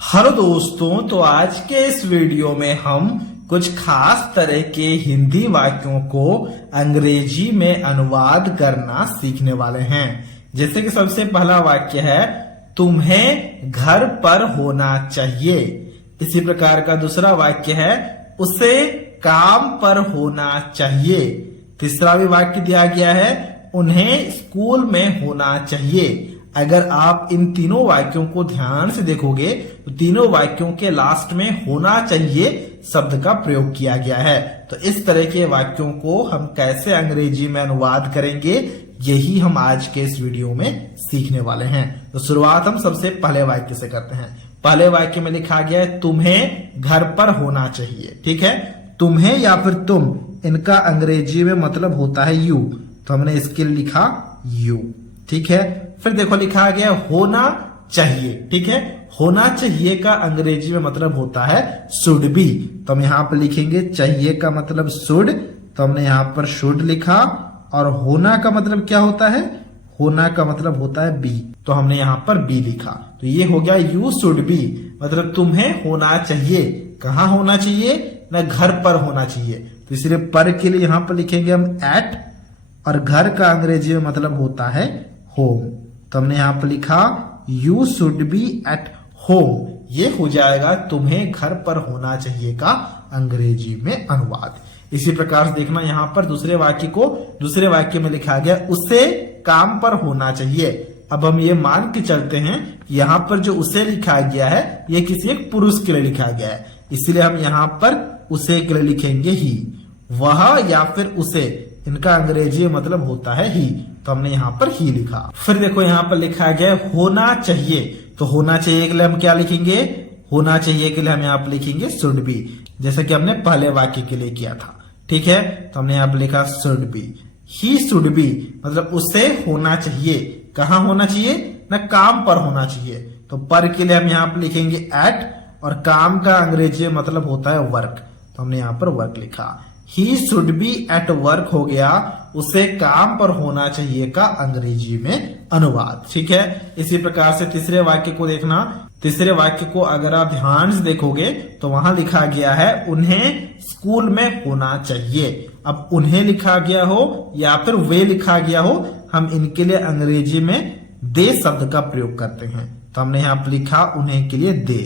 Hello दोस्तों, तो आज के इस वीडियो में हम कुछ खास तरह के हिंदी वाक्यों को अंग्रेजी में अनुवाद करना सीखने वाले हैं। जैसे कि सबसे पहला वाक्य है, तुम्हें घर पर होना चाहिए। इसी प्रकार का दूसरा वाक्य है, उसे काम पर होना चाहिए। तीसरा भी वाक्य दिया गया है, उन्हें स्कूल में होना चाहिए। अगर आप इन तीनों वाक्यों को ध्यान से देखोगे तो तीनों वाक्यों के लास्ट में होना चाहिए शब्द का प्रयोग किया गया है। तो इस तरह के वाक्यों को हम कैसे अंग्रेजी में अनुवाद करेंगे, यही हम आज के इस वीडियो में सीखने वाले हैं। तो शुरुआत हम सबसे पहले वाक्य से करते हैं। पहले वाक्य में लिखा गया है, तुम्हें घर पर होना चाहिए। ठीक है, तुम्हें या फिर तुम, इनका अंग्रेजी में मतलब होता है यू, तो हमने इसके लिए लिखा यू। ठीक है, फिर देखो लिखा गया होना चाहिए। ठीक है, होना चाहिए का अंग्रेजी में मतलब होता है शुड बी, तो हम यहां पर लिखेंगे चाहिए का मतलब शुड, तो हमने यहां पर शुड लिखा। और होना का मतलब क्या होता है, होना का मतलब होता है बी, तो हमने यहां पर बी लिखा। तो ये हो गया यू शुड बी, मतलब तुम्हें होना चाहिए। कहाँ होना चाहिए ना, घर पर होना चाहिए। तो इसलिए पर के लिए यहां पर लिखेंगे हम एट, और घर का अंग्रेजी में मतलब होता है होम, तो हमने यहां पर लिखा you should be at home. ये हो जाएगा तुम्हें घर पर होना चाहिए का अंग्रेजी में अनुवाद। इसी प्रकार से देखना यहां पर दूसरे वाक्य में लिखा गया, उसे काम पर होना चाहिए। अब हम ये मान के चलते हैं कि यहाँ पर जो उसे लिखा गया है ये किसी एक पुरुष के लिए लिखा गया है, इसलिए हम यहाँ पर उसे के लिए लिखेंगे ही। वह या फिर उसे, इनका अंग्रेजी मतलब होता है ही, तो हमने यहाँ पर ही लिखा। फिर देखो यहाँ पर लिखा गया होना चाहिए, तो होना चाहिए के लिए हम क्या लिखेंगे, होना चाहिए के लिए हम यहाँ पर लिखेंगे शुड बी, जैसे कि हमने पहले वाक्य के लिए किया था। ठीक है, तो हमने यहाँ पर लिखा should be. He should be मतलब उसे होना चाहिए। कहाँ होना चाहिए ना, काम पर होना चाहिए। तो पर के लिए हम यहाँ पर लिखेंगे एट, और काम का अंग्रेजी मतलब होता है वर्क, तो हमने यहाँ पर वर्क लिखा। He should be at work हो गया उसे काम पर होना चाहिए का अंग्रेजी में अनुवाद। ठीक है, इसी प्रकार से तीसरे वाक्य को देखना। तीसरे वाक्य को अगर आप ध्यान से देखोगे तो वहां लिखा गया है, उन्हें स्कूल में होना चाहिए। अब उन्हें लिखा गया हो या फिर वे लिखा गया हो, हम इनके लिए अंग्रेजी में दे शब्द का प्रयोग करते हैं, तो हमने यहाँ पर लिखा उन्हें के लिए दे।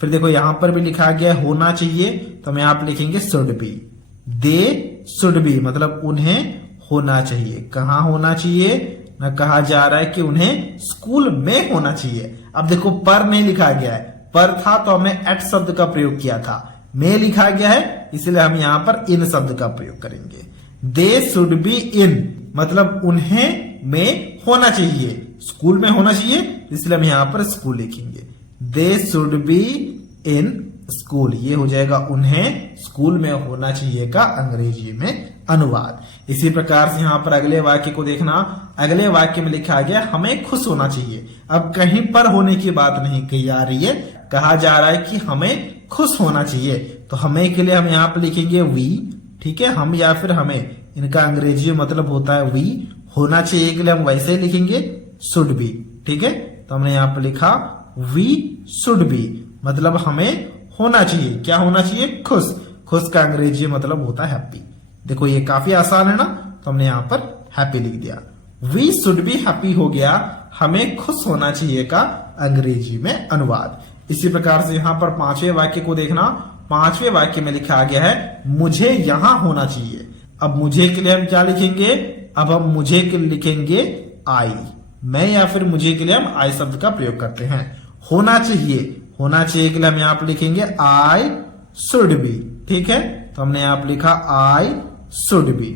फिर देखो यहाँ पर भी लिखा गया होना चाहिए, तो हम यहाँ पर लिखेंगे should be. They should be मतलब उन्हें होना चाहिए। कहाँ होना चाहिए ना, कहा जा रहा है कि उन्हें स्कूल में होना चाहिए। अब देखो पर नहीं लिखा गया है, पर था तो हमने एट शब्द का प्रयोग किया था, में लिखा गया है इसलिए हम यहाँ पर इन शब्द का प्रयोग करेंगे। दे शुड बी इन मतलब उन्हें में होना चाहिए, स्कूल में होना चाहिए, इसलिए हम यहाँ पर स्कूल लिखेंगे। They should be in school, ये हो जाएगा उन्हें स्कूल में होना चाहिए का अंग्रेजी में अनुवाद। इसी प्रकार से यहाँ पर अगले वाक्य को देखना। अगले वाक्य में लिखा गया, हमें खुश होना चाहिए। अब कहीं पर होने की बात नहीं कही जा रही है, कहा जा रहा है कि हमें खुश होना चाहिए। तो हमें के लिए हम यहाँ पर लिखेंगे वी। ठीक है, हम या फिर हमें, इनका अंग्रेजी मतलब होता है वी। होना चाहिए के लिए हम वैसे ही लिखेंगे शुड बी। ठीक है, तो हमने यहाँ पर लिखा वी शुड बी मतलब हमें होना चाहिए। क्या होना चाहिए, खुश। खुश का अंग्रेजी मतलब होता है हैप्पी। देखो ये काफी आसान है ना, तो हमने यहाँ पर हैप्पी लिख दिया। वी शुड बी हैप्पी हो गया हमें खुश होना चाहिए का अंग्रेजी में अनुवाद। इसी प्रकार से यहाँ पर पांचवें वाक्य को देखना। पांचवें वाक्य में लिखा गया है, मुझे यहाँ होना चाहिए। अब मुझे के लिए हम क्या लिखेंगे, अब हम मुझे के लिए लिखेंगे आई। मैं या फिर मुझे के लिए हम आई शब्द का प्रयोग करते हैं। होना चाहिए, होना चाहिए के लिए हम यहाँ पर लिखेंगे आई शुड बी। ठीक है, तो हमने यहाँ पर लिखा आई शुड बी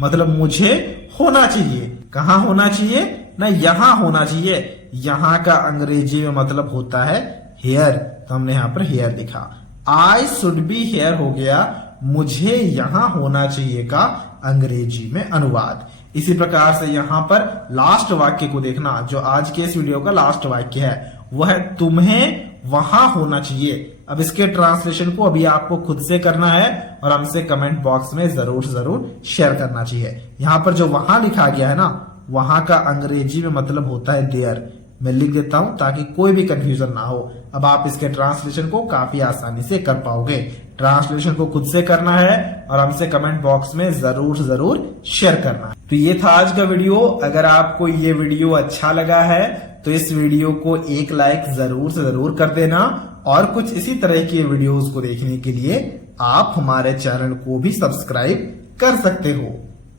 मतलब मुझे होना चाहिए। कहाँ होना चाहिए ना, यहाँ होना चाहिए। यहाँ का अंग्रेजी में मतलब होता है हेयर, तो हमने यहाँ पर हेयर लिखा। आई शुड बी हेयर हो गया मुझे यहाँ होना चाहिए का अंग्रेजी में अनुवाद। इसी प्रकार से यहाँ पर लास्ट वाक्य को देखना, जो आज के इस वीडियो का लास्ट वाक्य है, वह है तुम्हें वहां होना चाहिए। अब इसके ट्रांसलेशन को अभी आपको खुद से करना है और हमसे कमेंट बॉक्स में जरूर शेयर करना चाहिए। यहाँ पर जो वहां लिखा गया है ना, वहां का अंग्रेजी में मतलब होता है देयर। मैं लिख देता हूं ताकि कोई भी कंफ्यूजन ना हो। अब आप इसके ट्रांसलेशन को काफी आसानी से कर पाओगे। ट्रांसलेशन को खुद से करना है और हमसे कमेंट बॉक्स में जरूर शेयर करना है। तो ये था आज का वीडियो। अगर आपको ये वीडियो अच्छा लगा है तो इस वीडियो को एक लाइक जरूर कर देना, और कुछ इसी तरह की वीडियोस को देखने के लिए आप हमारे चैनल को भी सब्सक्राइब कर सकते हो।